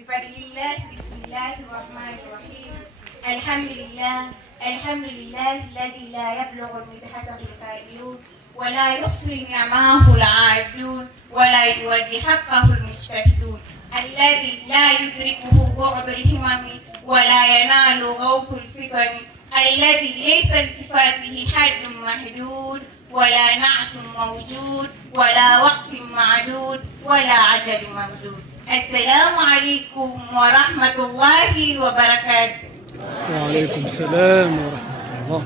بفضل الله. بسم الله الرحمن الرحيم. الحمد لله الذي لا يبلغ مدحته القائلون ولا يحصي نعماه العادلون ولا يودي حقه المجتهدون، الذي لا يدركه بعد الهمم ولا ينال غوث الفطن، الذي ليس لصفاته حد محدود ولا نعت موجود ولا وقت معدود ولا عجل ممدود. السلام عليكم ورحمة الله وبركاته. وعليكم السلام ورحمة الله.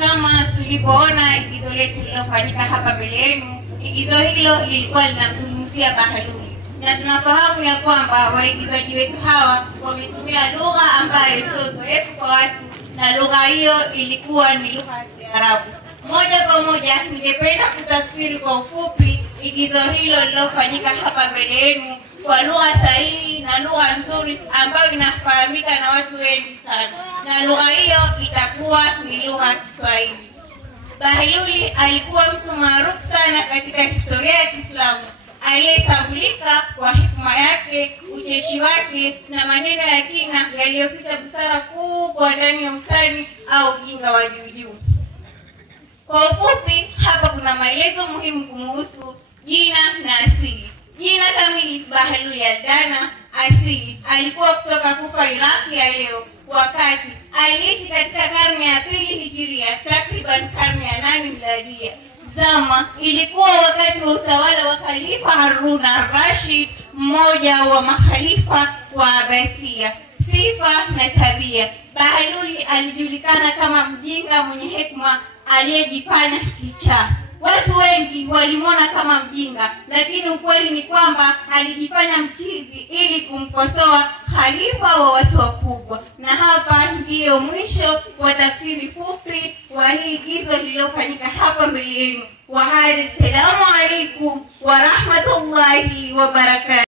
Kama tulivyoona igizo letu lililofanyika hapa mbele yenu, igizo hilo lilikuwa linazungumzia Bahluli, na tunafahamu ya kwamba waigizaji wetu hawa wametumia lugha ambayo sio zoefu kwa watu, na lugha hiyo ilikuwa ni lugha ya Kiarabu. Moja kwa moja ningependa kutafsiri kwa ufupi igizo hilo lililofanyika hapa mbele yenu kwa lugha sahihi na lugha nzuri ambayo inafahamika na watu wengi sana, na lugha hiyo itakuwa ni lugha ya Kiswahili. Bahluli alikuwa mtu maarufu sana katika historia ya Kiislamu, aliyetambulika kwa hikma yake, ucheshi wake na maneno ya kina yaliyoficha busara kubwa ndani ya utani au ujinga wa juu. Kwa ufupi, hapa kuna maelezo muhimu kumhusu jina na asili. Jina kamili Bahluli Aldana. Asili alikuwa kutoka Kufa, Iraq ya leo, wakati aliishi katika karne ya 2 Hijiria, takriban karne ya 8 Miladia. Zama ilikuwa wakati wa utawala wa Khalifa Harun al-Rashid, mmoja wa makhalifa wa Abbasiya. Sifa na tabia: Bahluli alijulikana kama mjinga mwenye hekima aliyejifanya kichaa. Watu wengi walimwona kama mjinga, lakini ukweli ni kwamba alijifanya mchizi ili kumkosoa khalifa wa watu wakubwa. Na hapa ndiyo mwisho wa tafsiri fupi wa hii igizo lililofanyika hapa mbele yenu. Wa hadi, salamu alaikum wa rahmatullahi wa barakatuh.